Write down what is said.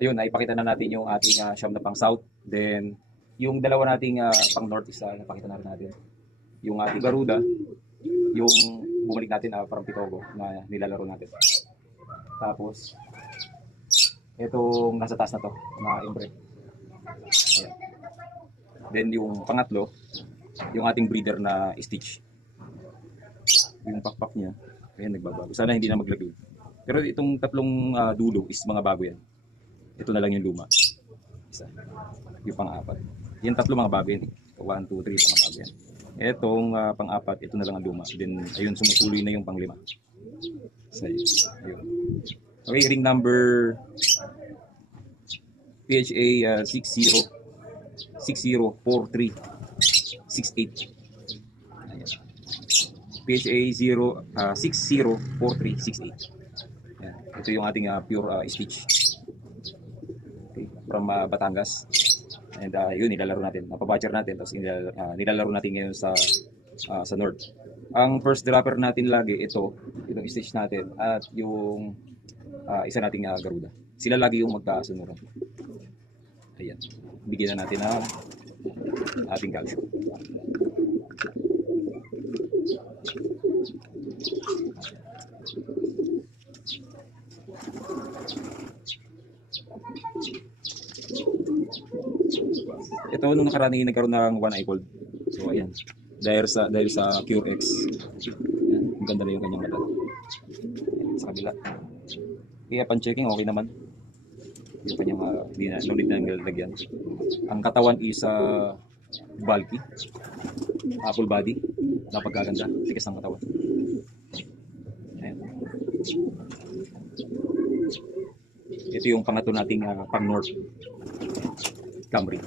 Ayun, naipakita na natin yung ating siyam na pang south. Then, yung dalawa nating pang north is napakita na rin natin. Yung ating Garuda, yung bumalik natin from Pitogo na nilalaro natin. Tapos, itong nasa taas na to, na Embre. Ayan. Then, yung pangatlo, yung ating breeder na Stitch. Yung pakpak niya, ayan, nagbabago. Sana hindi na maglagay. Pero itong tatlong dulo is mga bago yan. Ito na lang yung luma. Isa. Yung pang-apat. Yung tatlo mga bago yan. 1, 2, 3 mga bago yan. Itong pang-apat, ito na lang ang luma. Then, ayun, sumutuloy na yung pang-lima. So, ayun. Okay, ring number PHA 604368. PHA 604368. Yan. Ito yung ating pure Stitch. Okay. From Batangas. And yun, nilalaro natin. Napabatcher natin. Tapos nilalaro natin ngayon sa North. Ang first dropper natin lagi, itong Stitch natin. At yung isa nating Garuda. Sila lagi yung magkasunuran. Ayan. Bigyan na natin ang ating calcium. Ito nung nakaraan nagkaroon ng one eye cold. So ayan. Dahil sa Cure X. Ayan. Ang ganda na yung kanyang mata. Ayan, sa kabila. Kaya pan-checking okay naman. Yung kanyang no need na nilagyan. Ang katawan is bulky. Full body. Napagkaganda. Tikas ng katawan. Ayan. Ito yung pangatlo nating pang North Camry.